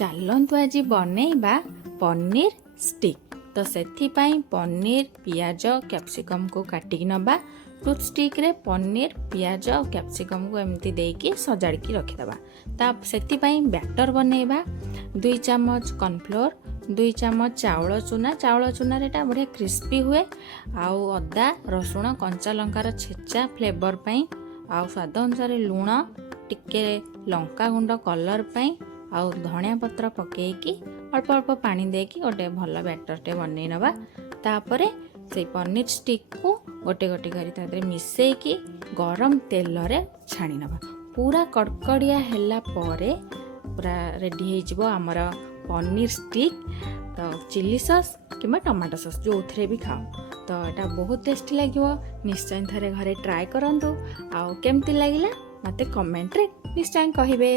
ଚାଲନ୍ତୁ ଆଜି ବନେଇବା ପନିର ଷ୍ଟିକ୍। ତ ସେଥିପାଇଁ ପନିର, ପିଆଜ, କ୍ୟାପ୍ସିକମ୍କୁ କାଟିକି ନେବା। ଟୁଥ୍ ଷ୍ଟିକ୍ରେ ପନିର, ପିଆଜ ଆଉ କ୍ୟାପ୍ସିକମ୍କୁ ଏମିତି ଦେଇକି ସଜାଡ଼ିକି ରଖିଦେବା। ସେଥିପାଇଁ ବ୍ୟାଟର ବନେଇବା। 2 ଚାମଚ କର୍ଣ୍ଣଫ୍ଲୋର, 2 ଚାମଚ ଚାଉଳ ଚୁନାରେ ଏଟା ବଢ଼ିଆ କ୍ରିସ୍ପି ହୁଏ। ଆଉ ଅଦା, ରସୁଣ, କଞ୍ଚା ଲଙ୍କାର ଛେଚା ଫ୍ଲେଭର ପାଇଁ, ଆଉ ସ୍ୱାଦ ଅନୁସାରେ ଲୁଣ, ଟିକେ ଲଙ୍କାଗୁଣ୍ଡ କଲର୍ ପାଇଁ, ଆଉ ଧଣିଆ ପତ୍ର ପକେଇକି ଅଳ୍ପ ଅଳ୍ପ ପାଣି ଦେଇକି ଗୋଟେ ଭଲ ବ୍ୟାଟରଟେ ବନେଇ ନେବା। ତାପରେ ସେଇ ପନିର ଷ୍ଟିକ୍କୁ ଗୋଟେ ଗୋଟେ କରି ତା ଦେହରେ ମିଶେଇକି ଗରମ ତେଲରେ ଛାଣି ନେବା। ପୁରା କଡ଼କଡ଼ିଆ ହେଲା ପରେ ପୁରା ରେଡ଼ି ହେଇଯିବ ଆମର ପନିର ଷ୍ଟିକ୍। ତ ଚିଲି ସସ୍ କିମ୍ବା ଟମାଟୋ ସସ୍ ଯେଉଁଥିରେ ବି ଖାଅ, ତ ଏଇଟା ବହୁତ ଟେଷ୍ଟି ଲାଗିବ। ନିଶ୍ଚୟ ଥରେ ଘରେ ଟ୍ରାଏ କରନ୍ତୁ। ଆଉ କେମିତି ଲାଗିଲା ମୋତେ କମେଣ୍ଟରେ ନିଶ୍ଚୟ କହିବେ।